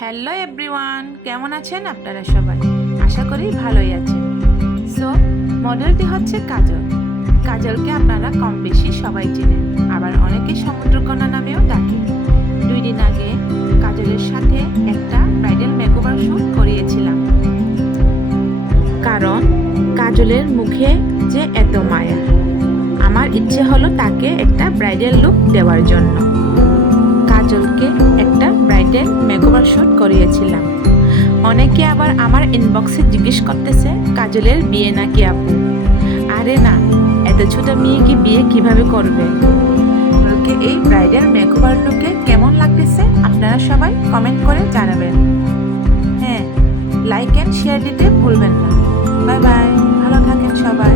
Hello everyone, কেমন আছেন আপনারা সবাই? আশা করি ভালোই আছেন। সো মডেলটি হচ্ছে কাজল। কাজলকে আপনারা কম বেশি সবাই চেনেন, আবার অনেকে সমুদ্রকন্যা নামেও ডাকে। 2 দিন আগে কাজলের সাথে একটা ব্রাইডাল মেকওভার শ্যুট করিয়েছিলাম, কারণ কাজলের মুখে যে এত মায়া, আমার ইচ্ছে হলো তাকে একটা ব্রাইডাল লুক দেওয়ার জন্য। কাজলকে একটা ব্রাইডাল মেকওভার শ্যুট করিয়েছিলাম। অনেকে আবার আমার ইনবক্সে জিজ্ঞেস করতেছে কাজলের বিয়ে নাকি আপু। আরে না, এত ছোট মেয়েকে বিয়ে কিভাবে করবে? কাজলকে এই ব্রাইডাল মেকওভার লুকে কেমন লাগতেছে আপনারা সবাই কমেন্ট করে জানাবেন। হ্যাঁ, লাইক অ্যান্ড শেয়ার দিতে ভুলবেন না। বাই বাই, ভালো থাকেন সবাই।